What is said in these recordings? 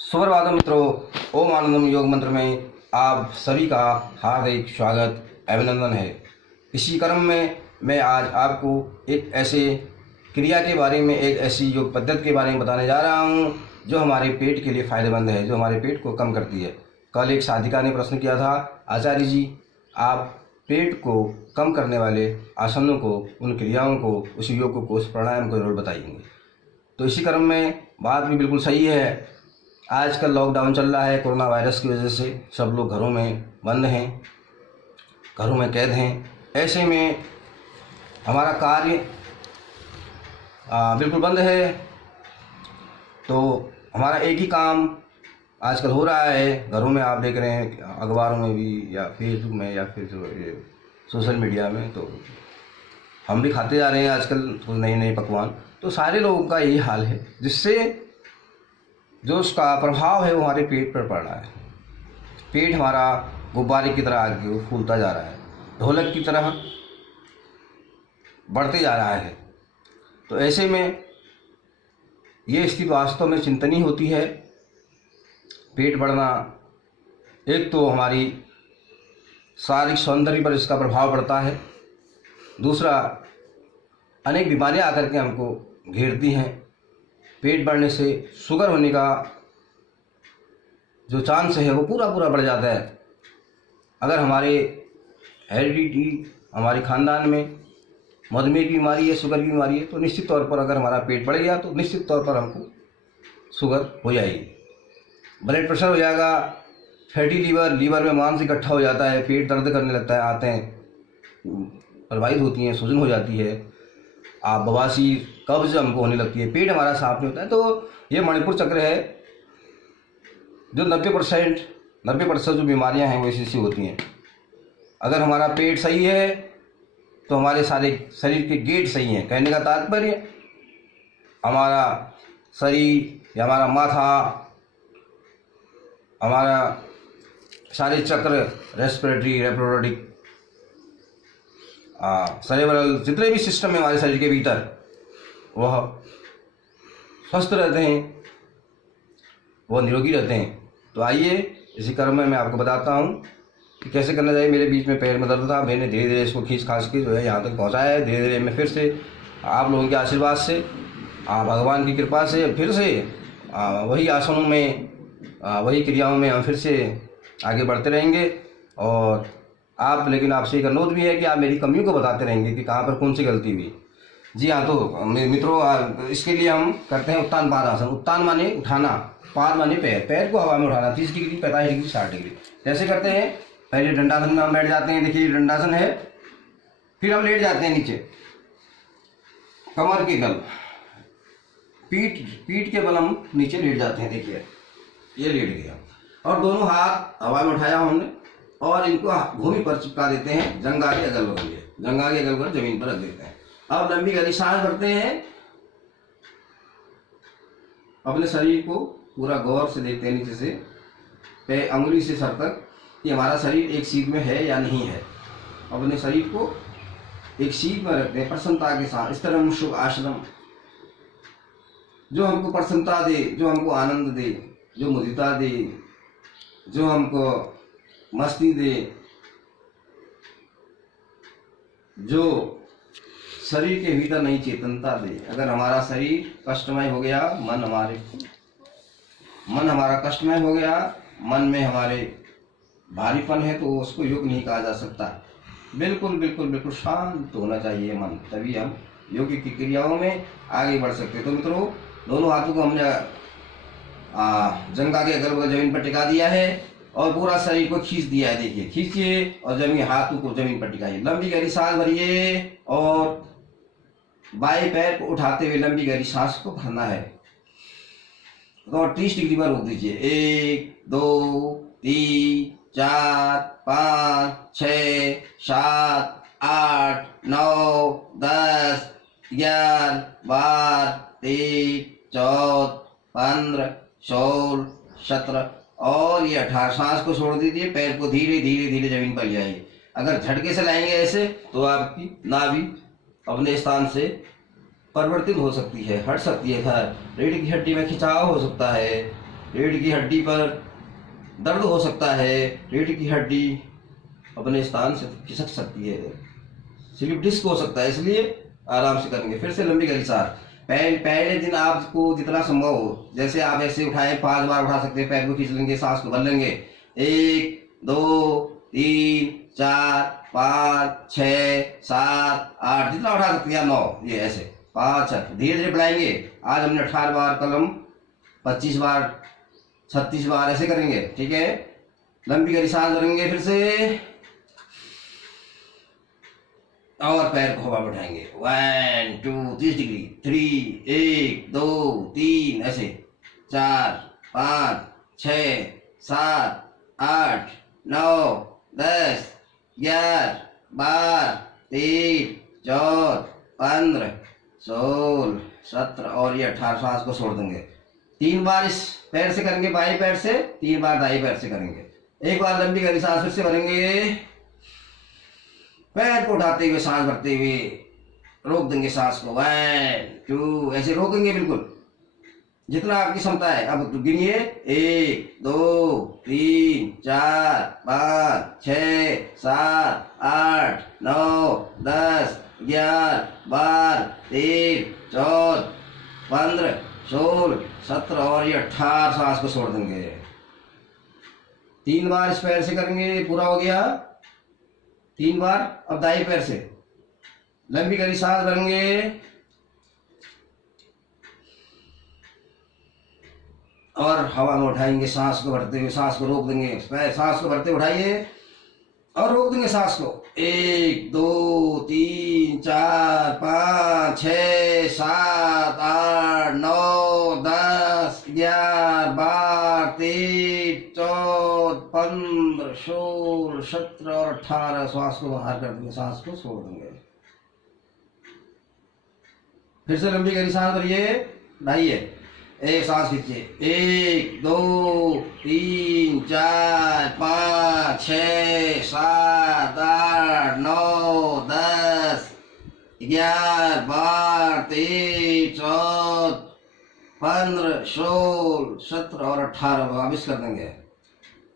सुप्रभातम मित्रों, ओम आनंदम योग मंत्र में आप सभी का हार्दिक स्वागत अभिनंदन है। इसी क्रम में मैं आज आपको एक ऐसे क्रिया के बारे में, एक ऐसी योग पद्धति के बारे में बताने जा रहा हूँ जो हमारे पेट के लिए फ़ायदेमंद है, जो हमारे पेट को कम करती है। कल एक साधिका ने प्रश्न किया था, आचार्य जी आप पेट को कम करने वाले आसनों को, उन क्रियाओं को, उस योग को, उस प्राणायाम को जरूर बताइएंगे। तो इसी क्रम में बात भी बिल्कुल सही है। आजकल लॉकडाउन चल रहा है, कोरोना वायरस की वजह से सब लोग घरों में बंद हैं, घरों में कैद हैं। ऐसे में हमारा कार्य बिल्कुल बंद है, तो हमारा एक ही काम आजकल हो रहा है। घरों में आप देख रहे हैं, अखबारों में भी या फेसबुक में या फिर ये सोशल मीडिया में, तो हम भी खाते जा रहे हैं आजकल तो नए नए पकवान। तो सारे लोगों का यही हाल है, जिससे जो उसका प्रभाव है वो हमारे पेट पर पड़ रहा है। पेट हमारा गुब्बारे की तरह आगे फूलता जा रहा है, ढोलक की तरह बढ़ते जा रहा है। तो ऐसे में ये स्थिति वास्तव में चिंतनीय होती है। पेट बढ़ना, एक तो हमारी शारीरिक सौंदर्य पर इसका प्रभाव पड़ता है, दूसरा अनेक बीमारियां आकर के हमको घेरती हैं। पेट बढ़ने से शुगर होने का जो चांस है वो पूरा बढ़ जाता है। अगर हमारे हेरिडिटी, हमारे खानदान में मधुमेह की बीमारी है, शुगर की बीमारी है, तो निश्चित तौर पर अगर हमारा पेट बढ़ गया तो निश्चित तौर पर हमको शुगर हो जाएगी, ब्लड प्रेशर हो जाएगा, फैटी लीवर में मांस इकट्ठा हो जाता है, पेट दर्द करने लगता है, आते प्रवाहित होती हैं, सूजन हो जाती है, बवासीर, कब्ज हमको होने लगती है, पेट हमारा साफ नहीं होता है। तो ये मणिपुर चक्र है, जो 90% जो बीमारियां हैं वो इसी होती हैं। अगर हमारा पेट सही है तो हमारे सारे शरीर के गेट सही हैं। कहने का तात्पर्य, हमारा शरीर या हमारा माथा, हमारा सारे चक्र, रेस्पिरेटरी, रिप्रोडक्टिव, सेरेब्रल, जितने भी सिस्टम है हमारे शरीर के भीतर, वह स्वस्थ रहते हैं, वह निरोगी रहते हैं। तो आइए इसी क्रम में मैं आपको बताता हूँ कि कैसे करना चाहिए। मेरे बीच में पैर में दर्द था, मैंने धीरे धीरे इसको खींच खांच के जो है यहाँ तक पहुँचाया है। धीरे धीरे मैं फिर से आप लोगों के आशीर्वाद से, भगवान की कृपा से फिर से वही आसनों में, वही क्रियाओं में हम फिर से आगे बढ़ते रहेंगे। और लेकिन आपसे एक अनुरोध भी है कि आप मेरी कमियों को बताते रहेंगे कि कहाँ पर कौन सी गलती हुई। जी हाँ, तो मित्रों इसके लिए हम करते हैं उत्तान पाद आसन। उत्तान माने उठाना, पाद माने पैर को हवा में उठाना, 30 डिग्री, 45 डिग्री, 60 डिग्री। कैसे करते हैं? पहले दंडासन में हम बैठ जाते हैं। देखिए दंडासन है, फिर हम लेट जाते हैं नीचे, कमर के बल, पीठ के बल हम नीचे लेट जाते हैं। देखिए ये लेट गया, और दोनों हाथ हवा में उठाया हमने और इनको भूमि पर चिपका देते हैं, जंघा के अगल बगल जमीन पर रख देते हैं। अब लंबी गहरी सांस भरते हैं, अपने शरीर को पूरा गौर से देखते हैं नीचे से अंगुली से सर तक कि हमारा शरीर एक सीध में है या नहीं है। अपने शरीर को एक सीध में रखते हैं प्रसन्नता के साथ। इस तरह शुभ आश्रम जो हमको प्रसन्नता दे, जो हमको आनंद दे, जो मुदिता दे, जो हमको मस्ती दे, जो शरीर के भीतर नई चेतनता दे। अगर हमारा शरीर कष्टमय हो गया, मन हमारा कष्टमय हो गया, मन में हमारे भारीपन है, तो उसको योग नहीं कहा जा सकता। बिल्कुल शांत होना चाहिए मन, तभी हम योग की क्रियाओं में आगे बढ़ सकते हैं। तो मित्रों, दोनों हाथों को हमने जंघा के अगल बगल जमीन पर टिका दिया है और पूरा शरीर को खींच दिया है। देखिए खींचिए और हाथों को जमीन पर टिकाइए। लंबी गहरी सांस भरिए और बाएं पैर को उठाते हुए लंबी गहरी सांस को भरना है और 30 डिग्री पर रोक दीजिए। 1 2 3 4 5 6 7 8 9 10 11 12 13 14 15 16 17 और ये 18। सांस को छोड़ दीजिए, पैर को धीरे धीरे जमीन पर ले आइए। अगर झटके से लाएंगे ऐसे तो आपकी नाभि अपने स्थान से परिवर्तित हो सकती है, हट सकती है, रीढ़ की हड्डी में खिंचाव हो सकता है, रीढ़ की हड्डी पर दर्द हो सकता है, रीढ़ की हड्डी अपने स्थान से खिसक सकती है, स्लिप डिस्क हो सकता है, इसलिए आराम से करेंगे। फिर से लंबी गहरी सांस। पहले दिन आपको जितना संभव हो, जैसे आप ऐसे उठाएं 5 बार उठा सकते हैं, पैर को खींच लेंगे, सांस को भर लेंगे, 1 2 3 4 5 6 7 8 जितना उठा सकते हैं 9, ये ऐसे 5 धीरे धीरे बढ़ाएंगे। आज हमने 18 बार, कल हम 25 बार 36 बार ऐसे करेंगे, ठीक है। लंबी गहरी सांस भरेंगे फिर से, और पैर को हवा में उठाएंगे, 1 2 30 डिग्री, 3 1 2 3 ऐसे, 4 5 6 7 8 9 10 11 12 13 14 15 16 17 और ये 18 सांस को छोड़ देंगे। 3 बार इस पैर से करेंगे, बाएं पैर से, 3 बार दाएं पैर से करेंगे। एक बार लंबी गहरी सांस फिर से भरेंगे, पैर को उठाते हुए सांस भरते हुए रोक देंगे सांस को, 1 2 ऐसे रोकेंगे बिल्कुल जितना आपकी क्षमता है। अब गिनिए, 1 2 3 4 5 6 7 8 9 10 11 12 13 14 15 16 17 और ये 18 सांस को छोड़ देंगे। 3 बार इस पैर से करेंगे, पूरा हो गया। 3 बार अब दाएं पैर से लंबी गहरी सांस भरेंगे और हवा में उठाएंगे सांस को भरते हुए, सांस को रोक देंगे, सांस को भरते उठाइए और रोक देंगे सांस को, 1 2 3 4 5 6 7 8 9 10 11 12 13 14 15 16 17 और 18 सांस को बाहर कर देंगे, सांस को छोड़ देंगे। फिर से लंबी गहरी सांस भरिए, बढ़ाइए, एक सांस खींचिए, 1 2 3 4 5 6 7 8 9 10 11 12 13 14 15 16 17 और 18 वापिस कर देंगे।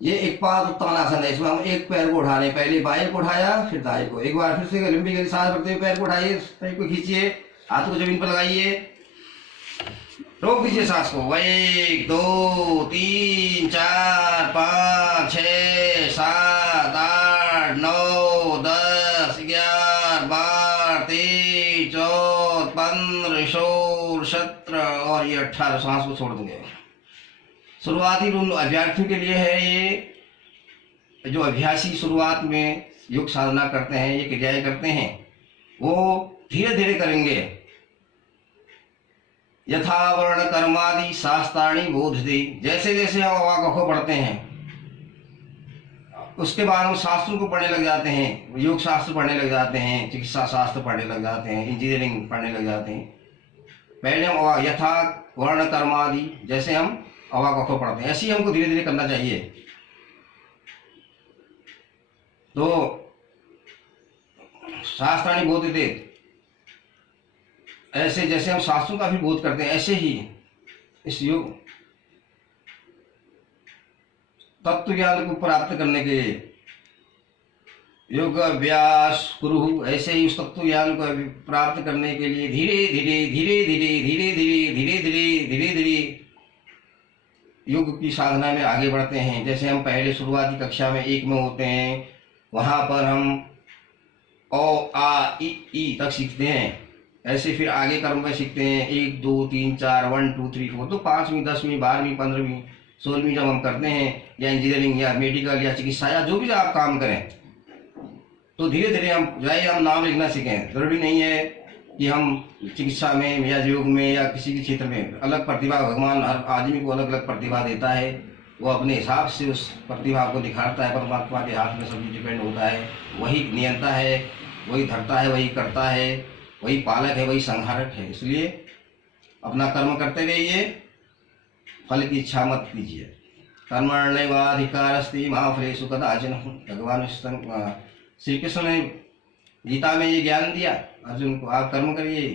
ये एक पाद उत्तानासन है, इसमें हम एक पैर को उठा रहे हैं, पहले बाएं को उठाया फिर दाएं को। एक बार फिर से लंबी गहरी सांस भरते हुए पैर को उठाइए, पैर को खींचिए, हाथ को जमीन पर लगाइए, रोक दीजिए सांस को, 1 2 3 4 5 6 7 8 9 10 11 12 13 14 15 16 17 और ये 18 सांस को छोड़ देंगे। शुरुआती रूम अभ्यर्थियों के लिए है ये, जो अभ्यासी शुरुआत में योग साधना करते हैं, ये क्रियाएं करते हैं, वो धीरे धीरे करेंगे। यथा वर्ण कर्मादि शास्त्राणी बोधते, जैसे जैसे हम अवाक को पढ़ते हैं उसके बाद हम शास्त्रों को पढ़ने लग जाते हैं, योग शास्त्र पढ़ने लग जाते हैं, चिकित्सा शास्त्र पढ़ने लग जाते हैं, इंजीनियरिंग पढ़ने लग जाते हैं। पहले हम यथा वर्ण कर्मादि, जैसे हम अवाक को पढ़ते हैं, ऐसे ही हमको धीरे धीरे करना चाहिए। तो शास्त्राणी बोधते, ऐसे जैसे हम शास्त्रों का भी बोध करते हैं, ऐसे ही इस योग तत्व ज्ञान को प्राप्त करने के योग अभ्यास कुरु, ऐसे ही उस तत्व ज्ञान को प्राप्त करने के लिए धीरे धीरे धीरे धीरे धीरे धीरे धीरे धीरे धीरे धीरे योग की साधना में आगे बढ़ते हैं। जैसे हम पहले शुरुआती कक्षा में 1 में होते हैं, वहां पर हम ओ आ ई तक सीखते हैं, ऐसे फिर आगे क्रम में सीखते हैं 1 2 3 4 1 2 3 4। तो 5वीं 10वीं 12वीं 15वीं 16वीं जब हम करते हैं, या इंजीनियरिंग या मेडिकल या चिकित्सा या जो भी आप काम करें, तो धीरे धीरे हम नाम लिखना सीखें। जरूरी नहीं है कि हम चिकित्सा में या योग में या किसी भी क्षेत्र में, अलग प्रतिभा भगवान हर आदमी को अलग अलग प्रतिभा देता है, वो अपने हिसाब से उस प्रतिभा को दिखाता है। परमात्मा के हाथ में सब डिपेंड होता है, वही नियंता है, वही धरता है, वही करता है, वही पालक है, वही संहारक है। इसलिए अपना कर्म करते रहिए, फल की इच्छा मत कीजिए। कर्मण्येवाधिकारस्ति मा फलेषु कदाचन। भगवान श्री कृष्ण ने गीता में ये ज्ञान दिया अर्जुन को, आप कर्म करिए,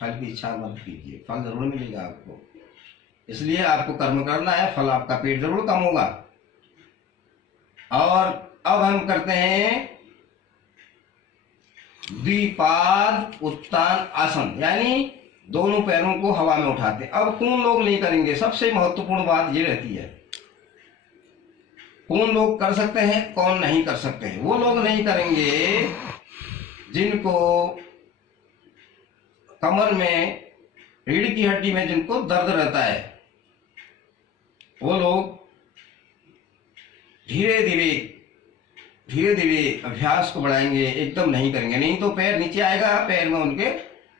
फल की इच्छा मत कीजिए, फल जरूर मिलेगा आपको। इसलिए आपको कर्म करना है, फल आपका पेट जरूर कम होगा। और अब हम करते हैं द्विपाद उत्तान आसन, यानी दोनों पैरों को हवा में उठाते। अब कौन लोग नहीं करेंगे, सबसे महत्वपूर्ण बात ये रहती है, कौन लोग कर सकते हैं, कौन नहीं कर सकते हैं। वो लोग नहीं करेंगे जिनको कमर में, रीढ़ की हड्डी में जिनको दर्द रहता है, वो लोग धीरे धीरे अभ्यास को बढ़ाएंगे, एकदम नहीं करेंगे। नहीं तो पैर नीचे आएगा, पैर में उनके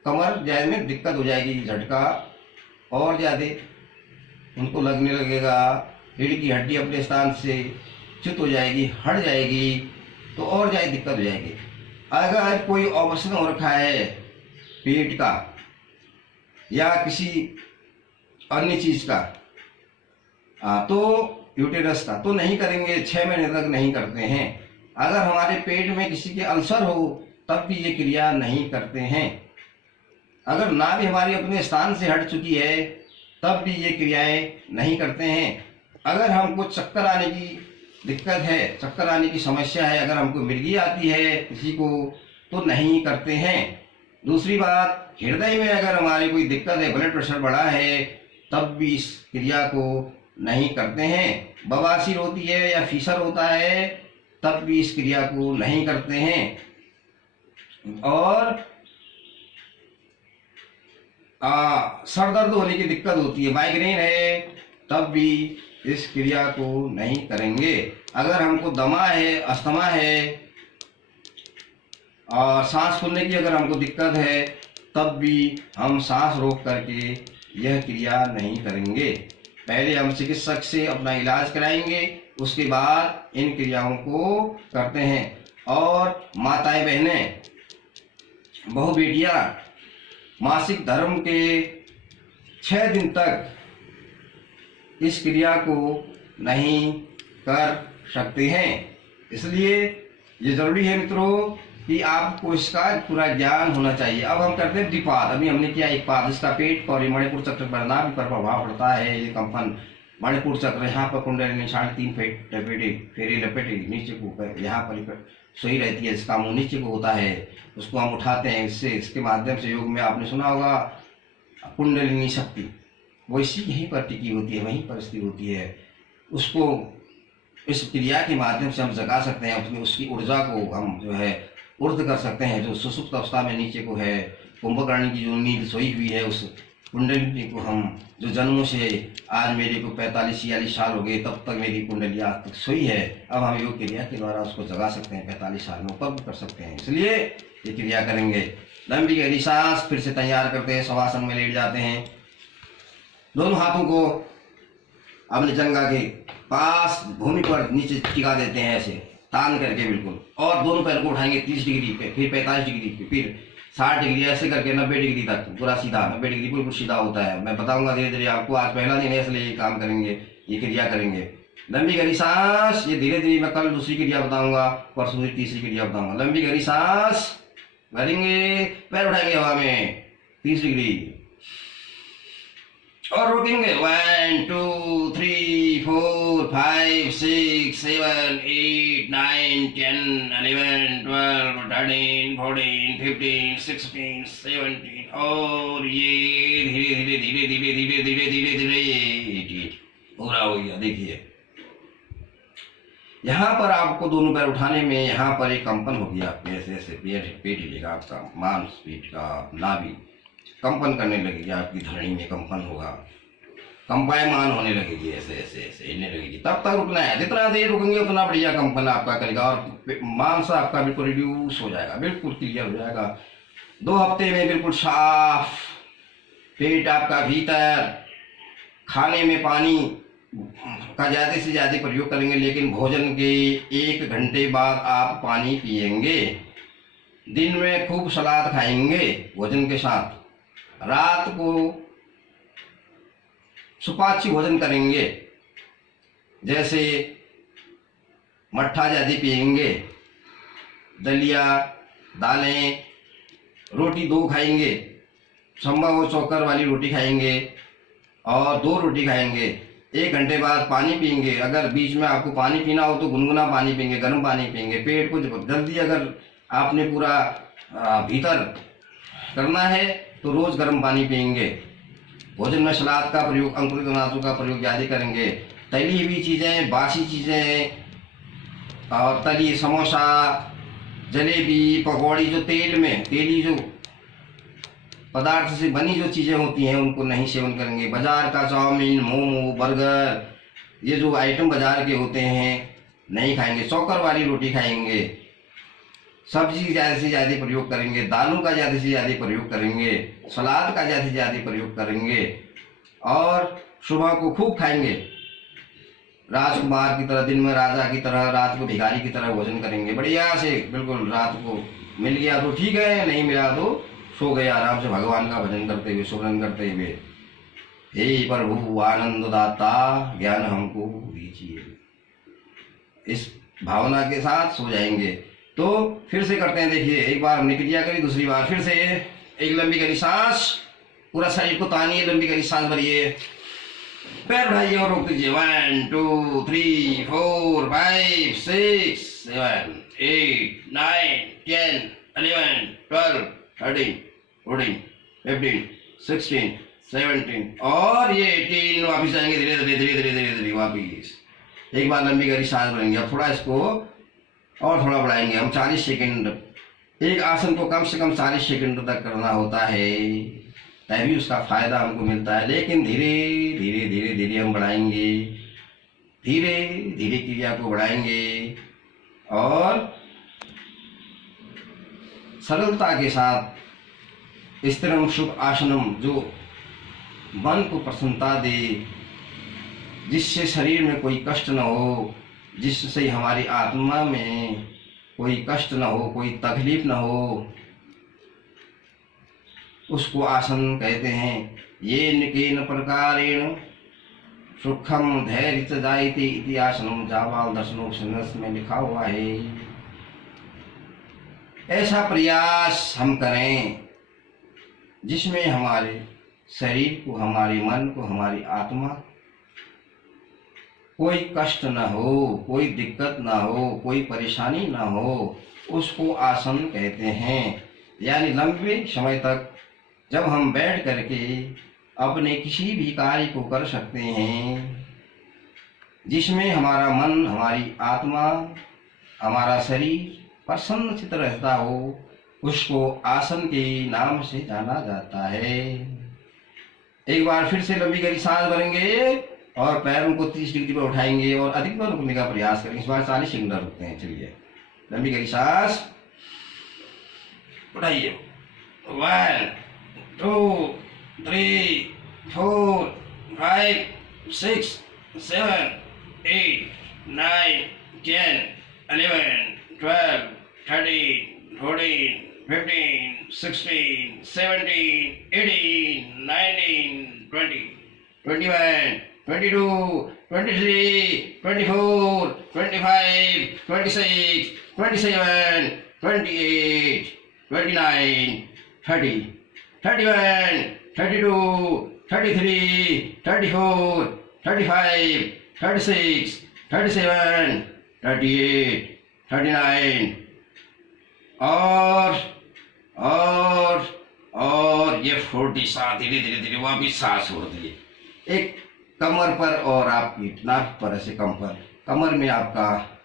कमर जाए में दिक्कत हो जाएगी, झटका और ज़्यादा उनको लगने लगेगा, रीढ़ की हड्डी अपने स्थान से च्युत हो जाएगी, हट जाएगी, तो और ज़्यादा दिक्कत हो जाएगी। अगर कोई ऑपरेशन हो रखा है पेट का या किसी अन्य चीज़ का, तो यूटेरस का, तो नहीं करेंगे, 6 महीने तक नहीं करते हैं। अगर हमारे पेट में किसी के अल्सर हो तब भी ये क्रिया नहीं करते हैं। अगर नाभि भी हमारी अपने स्थान से हट चुकी है तब भी ये क्रियाएं नहीं करते हैं। अगर हमको चक्कर आने की दिक्कत है, चक्कर आने की समस्या है, अगर हमको मिर्गी आती है किसी को, तो नहीं करते हैं। दूसरी बात, हृदय में अगर हमारी कोई दिक्कत है, ब्लड प्रेशर बढ़ा है, तब भी इस क्रिया को नहीं करते हैं। बवासीर होती है या फीसर होता है, तब भी इस क्रिया को नहीं करते हैं। और सर दर्द होने की दिक्कत होती है, माइग्रेन है, तब भी इस क्रिया को नहीं करेंगे। अगर हमको दमा है, अस्थमा है और सांस फूलने की अगर हमको दिक्कत है, तब भी हम सांस रोक करके यह क्रिया नहीं करेंगे। पहले हम चिकित्सक से अपना इलाज कराएंगे, उसके बाद इन क्रियाओं को करते हैं। और माताएं बहनें, बहु बेटियां मासिक धर्म के 6 दिन तक इस क्रिया को नहीं कर सकते हैं। इसलिए ये जरूरी है मित्रों कि आपको इसका पूरा ज्ञान होना चाहिए। अब हम करते हैं द्विपाद। अभी हमने किया एक पाद, इसका पेट और मणिपुर चक्र पर नाभि पर प्रभाव पड़ता है। ये कंपन मणिपुर चक्र, यहाँ पर कुंडलिनी 3.5 फेरे लपेटे नीचे को, यहाँ पर सोई रहती है, इसका मुंह नीचे को होता है, उसको हम उठाते हैं। इसके माध्यम से योग में आपने सुना होगा कुंडलिनी शक्ति, वो इसी यहीं पर टिकी होती है, वहीं पर स्थिर होती है। उसको इस क्रिया के माध्यम से हम जगा सकते हैं, उसमें उसकी ऊर्जा को हम जो है ऊर्ध कर सकते हैं। जो सुसुप्त अवस्था में नीचे को है, कुंभकर्ण की जो नींद सोई हुई है, उस कुंडली को हम, जो जन्मों से आज मेरे को 45-46 साल हो गए, तब तक मेरी कुंडली आज तक सोई है, अब हम योग क्रिया के द्वारा उसको जगा सकते हैं। 45 साल में ऊपर भी कर सकते हैं। इसलिए ये क्रिया करेंगे। लंबी गहरी सांस फिर से तैयार करते हैं, शवासन में लेट जाते हैं। दोनों हाथों को अपने जंघा के पास भूमि पर नीचे टिका देते हैं, ऐसे तान करके बिल्कुल। और दोनों पैर को उठाएंगे 30 डिग्री पे, फिर 45 डिग्री पे, फिर 60 डिग्री, ऐसे करके 90 डिग्री तक पूरा सीधा, 90 डिग्री बिल्कुल सीधा होता है। मैं बताऊंगा धीरे धीरे आपको, आज पहला दिन है इसलिए ये काम करेंगे, ये क्रिया करेंगे। लंबी गहरी सांस, ये धीरे धीरे मैं कल दूसरी क्रिया बताऊंगा, परसों तीसरी क्रिया बताऊंगा। लंबी गहरी सांस भरेंगे, पैर उठाएंगे हवा में 30 डिग्री और रोकेंगे। 1 2 3 4 5 6 7 8 9 10 11 12 13 14 15 16 17 और ये धीरे धीरे धीरे धीरे धीरे धीरे धीरे धीरे पूरा हो गया। देखिए यहाँ पर आपको दोनों पैर उठाने में यहाँ पर एक कंपन हो गया, ऐसे ऐसे पेट हिलेगा, आपका मांस पेट का नाभि कंपन करने लगेगी, आपकी धरणी में कंपन होगा, कंपायमान होने लगेगी, ऐसे ऐसे ऐसे हिलने लगेगी। तब तक रुकना है, जितना देर रुकेंगे उतना बढ़िया कंपन आपका करेगा और मांस आपका बिल्कुल रिड्यूस हो जाएगा, बिल्कुल क्लियर हो जाएगा। 2 हफ्ते में बिल्कुल साफ पेट आपका भीतर। खाने में पानी का ज़्यादा से ज़्यादा प्रयोग करेंगे, लेकिन भोजन के 1 घंटे बाद आप पानी पिएंगे। दिन में खूब सलाद खाएंगे भोजन के साथ। रात को सुपाच्य भोजन करेंगे, जैसे मट्ठा ज़्यादा पिएंगे, दलिया दालें, रोटी 2 खाएंगे, संभव हो चोकर वाली रोटी खाएंगे, और 2 रोटी खाएंगे। 1 घंटे बाद पानी पियेंगे। अगर बीच में आपको पानी पीना हो तो गुनगुना पानी पियेंगे, गर्म पानी पियेंगे। पेट को जल्दी अगर आपने पूरा भीतर करना है तो रोज़ गर्म पानी पियेंगे। भोजन में सलाद का प्रयोग, अंकुरित अनाजों का प्रयोग ज़्यादा करेंगे। तली हुई चीज़ें, बासी चीज़ें और तली, समोसा, जलेबी, पकौड़ी, जो तेल में तेली जो पदार्थ से बनी जो चीज़ें होती हैं उनको नहीं सेवन करेंगे। बाज़ार का चाउमीन, मोमो, बर्गर, ये जो आइटम बाज़ार के होते हैं नहीं खाएंगे। चौकर वाली रोटी खाएंगे। सब्जी ज़्यादा से ज़्यादा प्रयोग करेंगे। दालों का ज़्यादा से ज़्यादा प्रयोग करेंगे। सलाद का ज़्यादा से ज़्यादा प्रयोग करेंगे। और सुबह को खूब खाएंगे। राजकुमार की तरह, दिन में राजा की तरह, रात को भिखारी की तरह भोजन करेंगे। बढ़िया से बिल्कुल। रात को मिल गया तो ठीक है, नहीं मिला तो सो गए आराम से, भगवान का भजन करते हुए, सुमरन करते हुए। हे प्रभु आनंद दाता, ज्ञान हमको दीजिए, इस भावना के साथ सो जाएंगे। तो फिर से करते हैं। देखिए, एक बार हमने क्रिया करी, दूसरी बार फिर से एक लंबी गहरी सांस, पूरा शरीर को तानिए, लंबी गहरी सांस भरिए, पैर उठाइए और रोक दीजिए। 1 2 3 4 5 6 7 8 9 10 11 12 13 14 15 16 17 और ये 18। वापिस आएंगे धीरे धीरे धीरे धीरे धीरे धीरे वापिस। एक बार लंबी गहरी सांस भरेंगे। अब थोड़ा इसको और थोड़ा बढ़ाएंगे हम। 40 सेकंड, एक आसन को कम से कम 40 सेकंड तक करना होता है, तभी उसका फायदा हमको मिलता है। लेकिन धीरे धीरे धीरे धीरे हम बढ़ाएंगे, धीरे धीरे क्रिया को बढ़ाएंगे और सरलता के साथ स्थिरम सुख आसनम, जो मन को प्रसन्नता दे, जिससे शरीर में कोई कष्ट न हो, जिससे हमारी आत्मा में कोई कष्ट न हो, कोई तकलीफ न हो, उसको आसन कहते हैं। ये निकेन प्रकारेण सुखम धैर्य जायते इति आसनम, जाबाल दर्शनोपनिषद में लिखा हुआ है। ऐसा प्रयास हम करें जिसमें हमारे शरीर को, हमारे मन को, हमारी आत्मा कोई कष्ट न हो, कोई दिक्कत ना हो, कोई परेशानी ना हो, उसको आसन कहते हैं। यानी लंबे समय तक जब हम बैठ करके अपने किसी भी कार्य को कर सकते हैं, जिसमें हमारा मन, हमारी आत्मा, हमारा शरीर प्रसन्नचित रहता हो, उसको आसन के नाम से जाना जाता है। एक बार फिर से लंबी गहरी सांस भरेंगे और पैरों को 30 डिग्री पर उठाएंगे और अधिक बार रुकने का प्रयास करेंगे। इस बार 40 सेकंड रुकते हैं। चलिए, लंबी गहरी सांस उठाइए। 1 2 3 4 5 6 7 8 9 10 11 12 13 14 15 16 17 18 19 20 21 22 23 24 25 26 27 28 29 30 31 32 33 34 35 36 37 38 39 और ये 47। धीरे धीरे धीरे वापिस सांस छोड़ दिए। एक कमर पर और आपकी नाक पर ऐसे कमर में आपका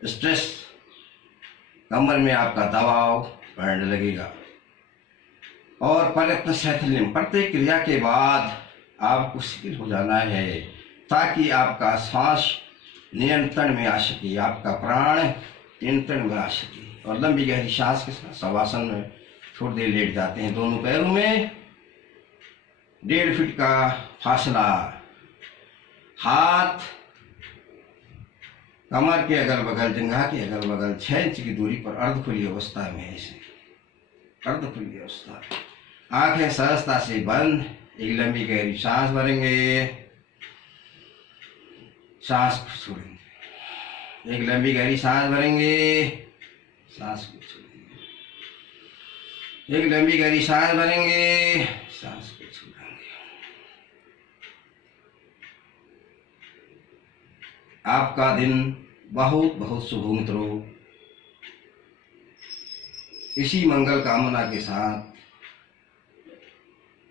स्ट्रेस, कमर में आपका दबाव बढ़ने लगेगा। और प्रयत्न शैथिल्यम, प्रत्येक क्रिया के बाद आपको शिथिल हो जाना है ताकि आपका श्वास नियंत्रण में आ सके, आपका प्राण नियंत्रण में आ सके। और लंबी गहरी सांस के साथ शवासन में थोड़ी देर लेट जाते हैं। दोनों पैरों में 1.5 फीट का फासला, हाथ कमर के अगल बगल, जंघा के अगल बगल 6 इंच की दूरी पर अर्ध खुली अवस्था में है। ऐसे अर्ध खुली अवस्था, आंखें सहजता से बंद। एक लंबी गहरी सांस भरेंगे, सांस छोड़ेंगे। एक लंबी गहरी सांस भरेंगे, सांस को छोड़ेंगे। एक लंबी गहरी सांस भरेंगे, सांस को छोड़ेंगे। आपका दिन बहुत बहुत शुभ हो मित्रों। इसी मंगल कामना के साथ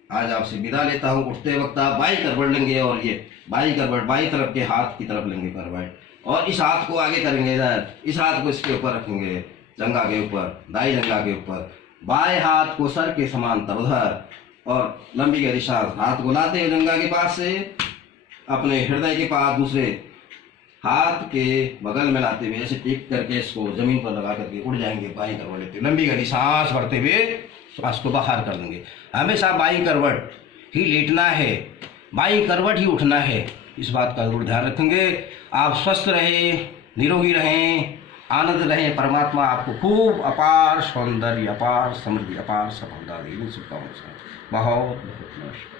आज आपसे विदा लेता हूँ। उठते वक्त आप बाई करवट लेंगे और ये बाई करवट बाई तरफ के हाथ की तरफ लेंगे करवट, और इस हाथ को आगे करेंगे इधर, इस हाथ को इसके ऊपर रखेंगे जंघा के ऊपर, दाई जंघा के ऊपर, बाएं हाथ को सर के समांतर उधर और लंबी गहरी सांस, हाथ को लाते हुए जंघा के पास से अपने हृदय के पास दूसरे हाथ के बगल में लाते हुए ऐसे टिक करके इसको जमीन पर लगा करके उड़ जाएंगे। बाई करवट लेते लंबी गहरी सांस भरते हुए श्वास को बाहर कर देंगे। हमेशा बाई करवट ही लेटना है, बाई करवट ही उठना है, इस बात का जरूर ध्यान रखेंगे। आप स्वस्थ रहें, निरोगी रहें, आनंद रहें। परमात्मा आपको खूब अपार सौंदर्य, अपार समृद्धि, अपार सफलता देने शुभकामनाएं। बहुत बहुत नमस्कार।